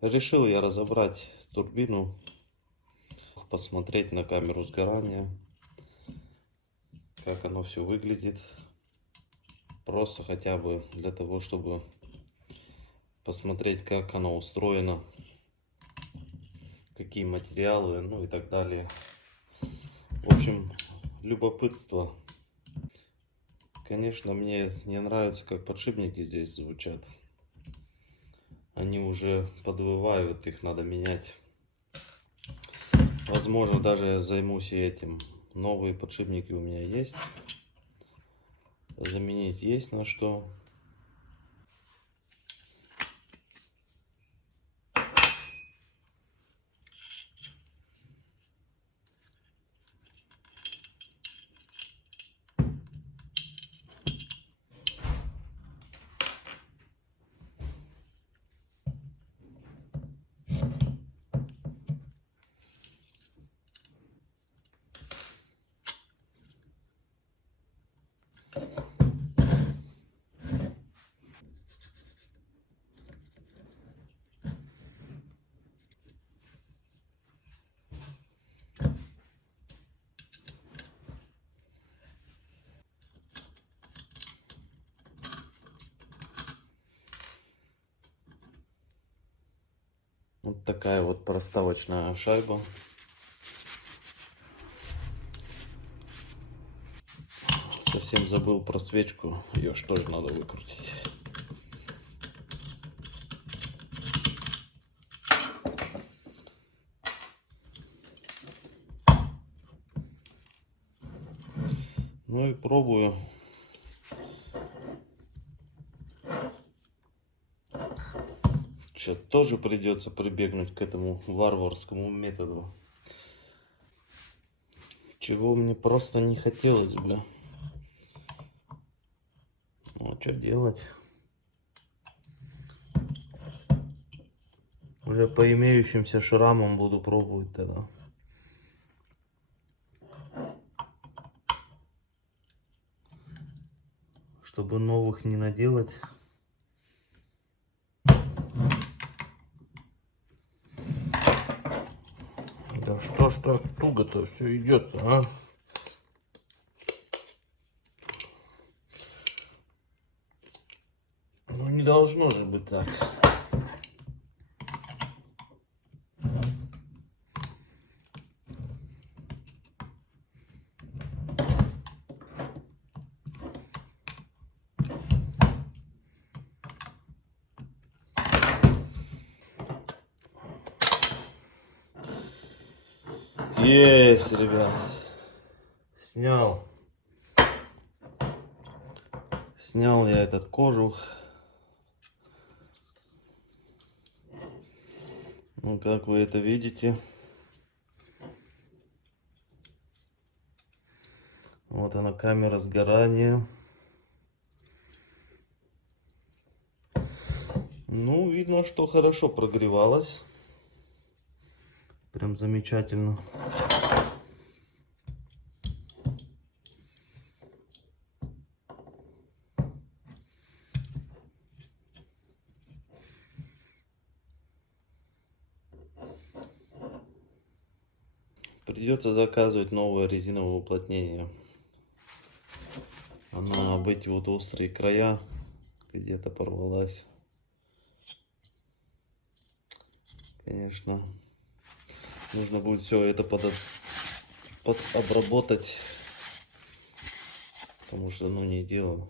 Решил я разобрать турбину, посмотреть на камеру сгорания, как оно все выглядит. Просто хотя бы для того, чтобы посмотреть, как оно устроено, какие материалы, ну и так далее. В общем, любопытство. Конечно, мне не нравится, как подшипники здесь звучат. Они уже подвывают, их надо менять. Возможно, даже я займусь и этим. Новые подшипники у меня есть. Заменить есть на что. Вот такая вот проставочная шайба. Совсем забыл про свечку. Ее что ли надо выкрутить. Ну и пробую. Сейчас тоже придется прибегнуть к этому варварскому методу. Чего мне просто не хотелось, бля. Ну, что делать? Уже по имеющимся шрамам буду пробовать тогда. Чтобы новых не наделать. Да что ж так туго-то все идет, а? Ну не должно же быть так. Есть, ребят. Снял я этот кожух. Ну, как вы это видите. Вот она, камера сгорания. Ну, видно, что хорошо прогревалась. Прям замечательно. Придется заказывать новое резиновое уплотнение. Она об эти вот острые края где-то порвалась. Конечно, нужно будет все это обработать, потому что ну не дело.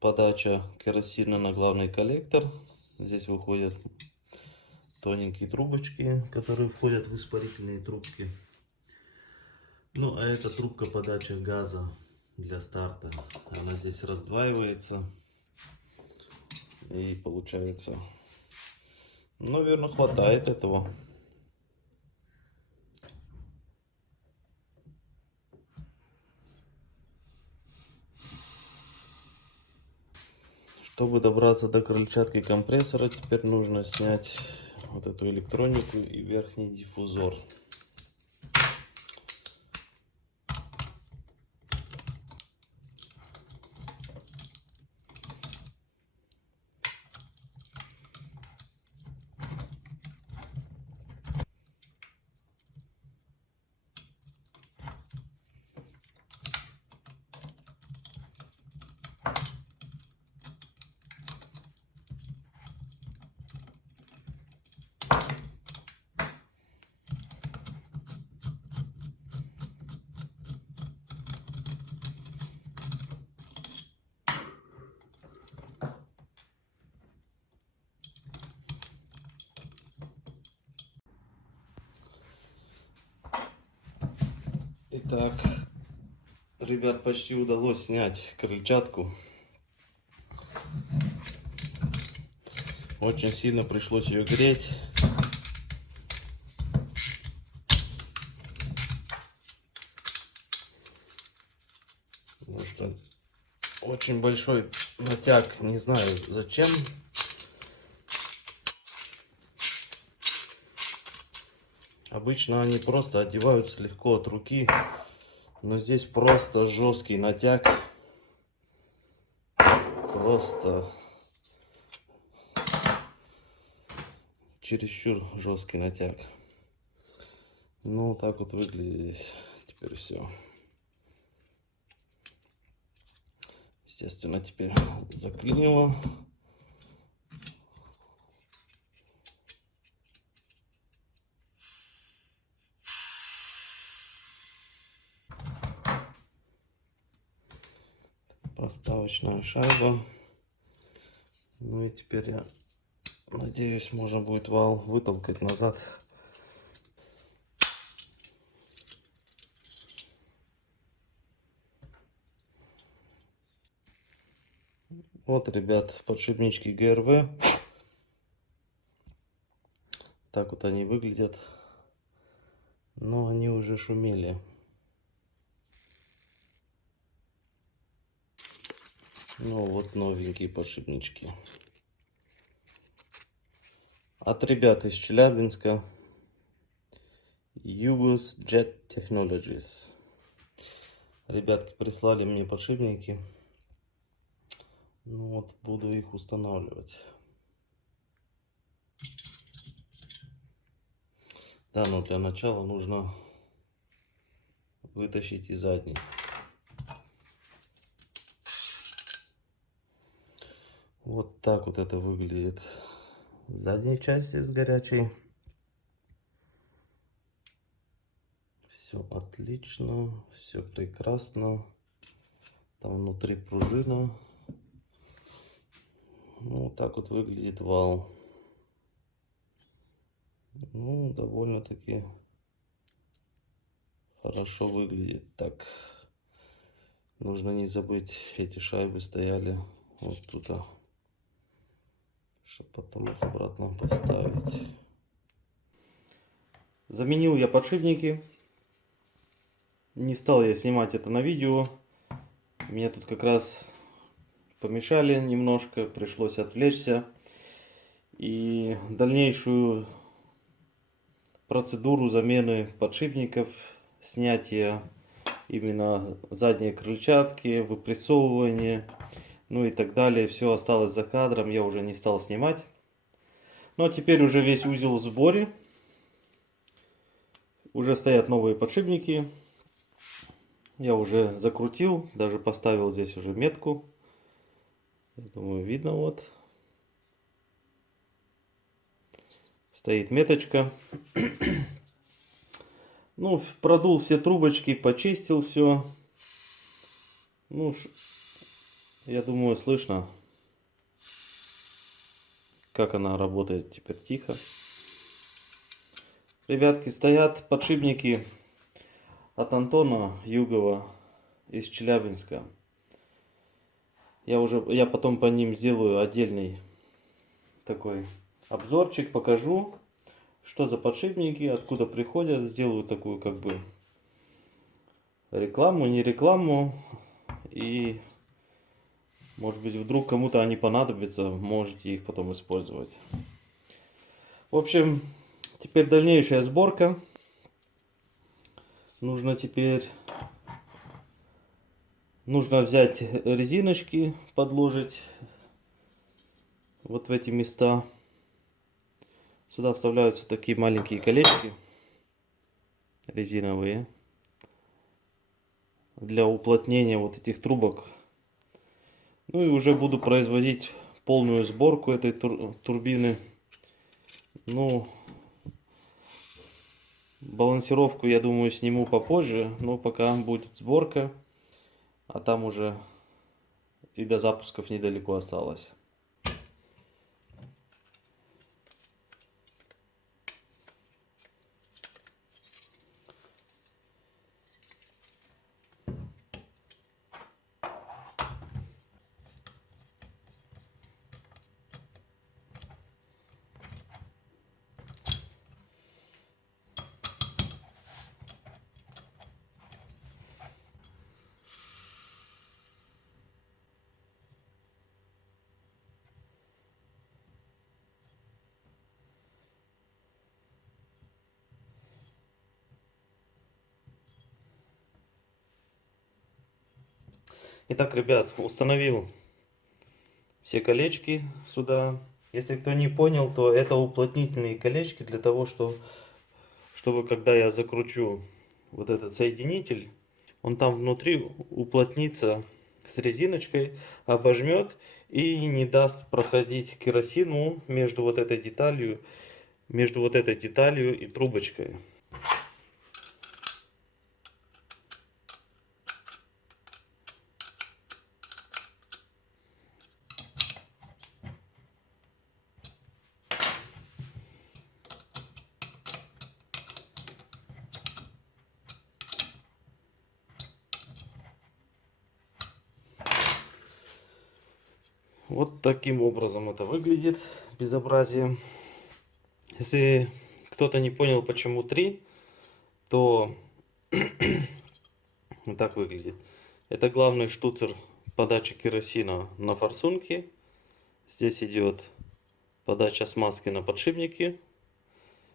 Подача керосина на главный коллектор. Здесь выходят тоненькие трубочки, которые входят в испарительные трубки. Ну, а это трубка подачи газа для старта. Она здесь раздваивается. И получается, наверное, хватает этого. Чтобы добраться до крыльчатки компрессора, теперь нужно снять вот эту электронику и верхний диффузор. Итак, ребят, почти удалось снять крыльчатку. Очень сильно пришлось ее греть. Потому что очень большой натяг, не знаю зачем. Обычно они просто одеваются легко от руки, но здесь просто жесткий натяг. Просто чересчур жесткий натяг. Ну, так вот выглядит здесь теперь все. Естественно, теперь заклинило. Проставочная шайба. Ну и теперь я надеюсь, можно будет вал вытолкать назад. Вот, ребят, подшипнички ГРВ. Так вот они выглядят. Но они уже шумели. Ну вот новенькие подшипнички. От ребят из Челябинска. Yugos Jet Technologies. Ребятки прислали мне подшипники. Ну вот, буду их устанавливать. Да, но для начала нужно вытащить и задний. Вот так вот это выглядит в задней части с горячей. Все отлично, все прекрасно. Там внутри пружина. Ну, вот так вот выглядит вал. Ну, довольно-таки хорошо выглядит. Так, нужно не забыть, эти шайбы стояли вот тут, чтобы потом их обратно поставить. Заменил я подшипники. Не стал я снимать это на видео. Меня тут как раз помешали немножко, пришлось отвлечься. И дальнейшую процедуру замены подшипников, снятия именно задней крыльчатки, выпрессовывание, ну и так далее, все осталось за кадром, я уже не стал снимать. Но теперь уже весь узел в сборе. Уже стоят новые подшипники. Я уже закрутил, даже поставил здесь уже метку. Я думаю, видно вот. Стоит меточка. Ну, продул все трубочки, почистил все. Ну, я думаю, слышно, как она работает теперь тихо. Ребятки, стоят подшипники от Антона Югова из Челябинска. Я потом по ним сделаю отдельный такой обзорчик, покажу, что за подшипники, откуда приходят, сделаю такую как бы рекламу, не рекламу, и может быть вдруг кому-то они понадобятся, можете их потом использовать. В общем, теперь дальнейшая сборка. Нужно взять резиночки, подложить вот в эти места. Сюда вставляются такие маленькие колечки резиновые для уплотнения вот этих трубок. Ну и уже буду производить полную сборку этой турбины. Ну, балансировку, я думаю, сниму попозже, но пока будет сборка, а там уже и до запусков недалеко осталось. Итак, ребят, установил все колечки сюда. Если кто не понял, то это уплотнительные колечки для того, чтобы когда я закручу вот этот соединитель, он там внутри уплотнится с резиночкой, обожмет и не даст проходить керосину между вот этой деталью, и трубочкой. Вот таким образом это выглядит, безобразие. Если кто-то не понял, почему 3, то вот так выглядит. Это главный штуцер подачи керосина на форсунки. Здесь идет подача смазки на подшипники.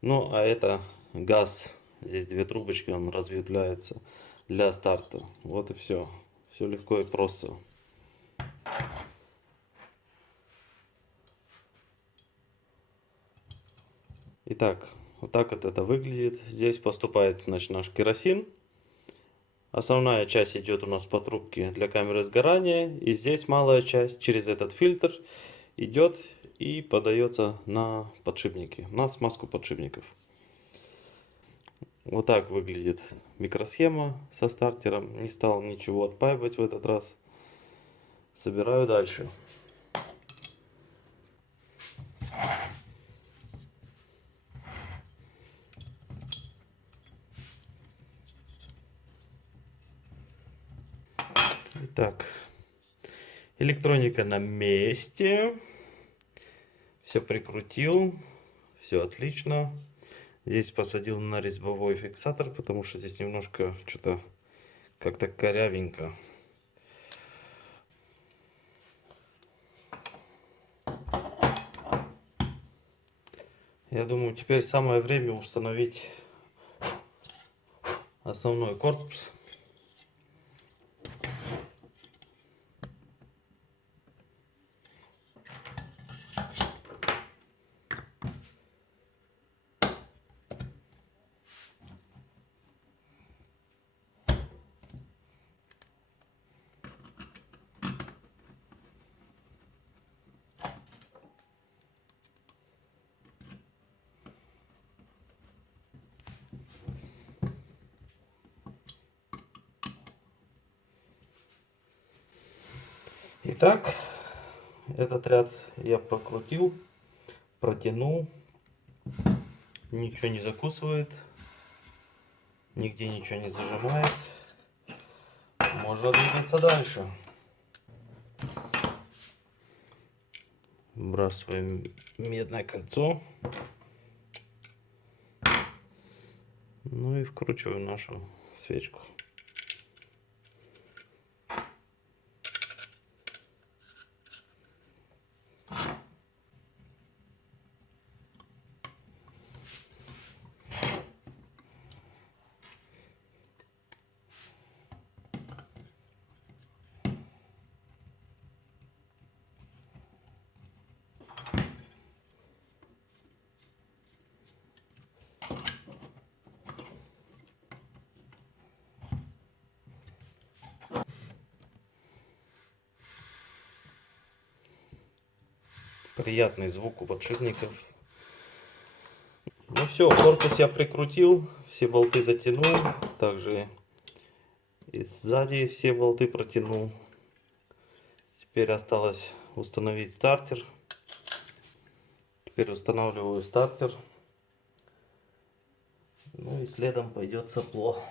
Ну, а это газ. Здесь 2 трубочки, он разветвляется для старта. Вот и все. Все легко и просто. Итак, вот так вот это выглядит. Здесь поступает, значит, наш керосин. Основная часть идет у нас по трубке для камеры сгорания. И здесь малая часть через этот фильтр идет и подается на подшипники, на смазку подшипников. Вот так выглядит микросхема со стартером. Не стал ничего отпаивать в этот раз. Собираю дальше. Итак, электроника на месте. Все прикрутил. Все отлично. Здесь посадил на резьбовой фиксатор, потому что здесь немножко что-то как-то корявенько. Я думаю, теперь самое время установить основной корпус. Итак, этот ряд я прокрутил, протянул, ничего не закусывает, нигде ничего не зажимает. Можно двигаться дальше. Вбрасываем медное кольцо. Ну и вкручиваем нашу свечку. Приятный звук у подшипников. Ну все, корпус я прикрутил, все болты затянул, также и сзади все болты протянул. Теперь осталось установить стартер. Теперь устанавливаю стартер. Ну и следом пойдет сопло.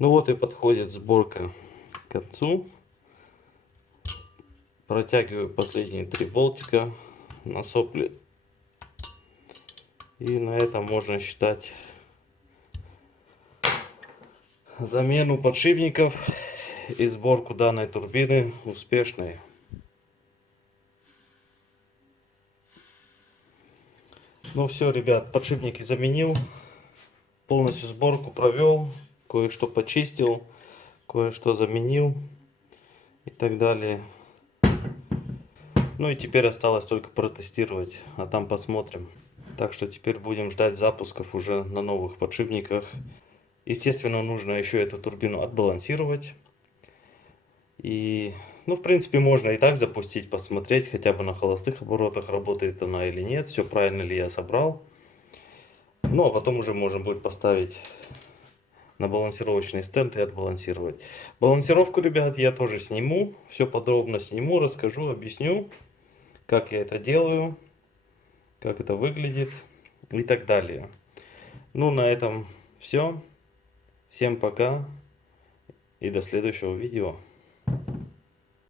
Ну вот и подходит сборка к концу. Протягиваю последние 3 болтика на сопли. И на этом можно считать замену подшипников и сборку данной турбины успешной. Ну все, ребят, подшипники заменил, полностью сборку провел, кое-что почистил, кое-что заменил и так далее. Ну и теперь осталось только протестировать, а там посмотрим. Так что теперь будем ждать запусков уже на новых подшипниках. Естественно, нужно еще эту турбину отбалансировать. И, ну, в принципе, можно и так запустить, посмотреть хотя бы на холостых оборотах, работает она или нет, все правильно ли я собрал. Ну, а потом уже можно будет поставить на балансировочный стенд и отбалансировать. Балансировку, ребят, я тоже сниму, все подробно сниму, расскажу, объясню, как я это делаю, как это выглядит и так далее. Ну, на этом все. Всем пока и до следующего видео.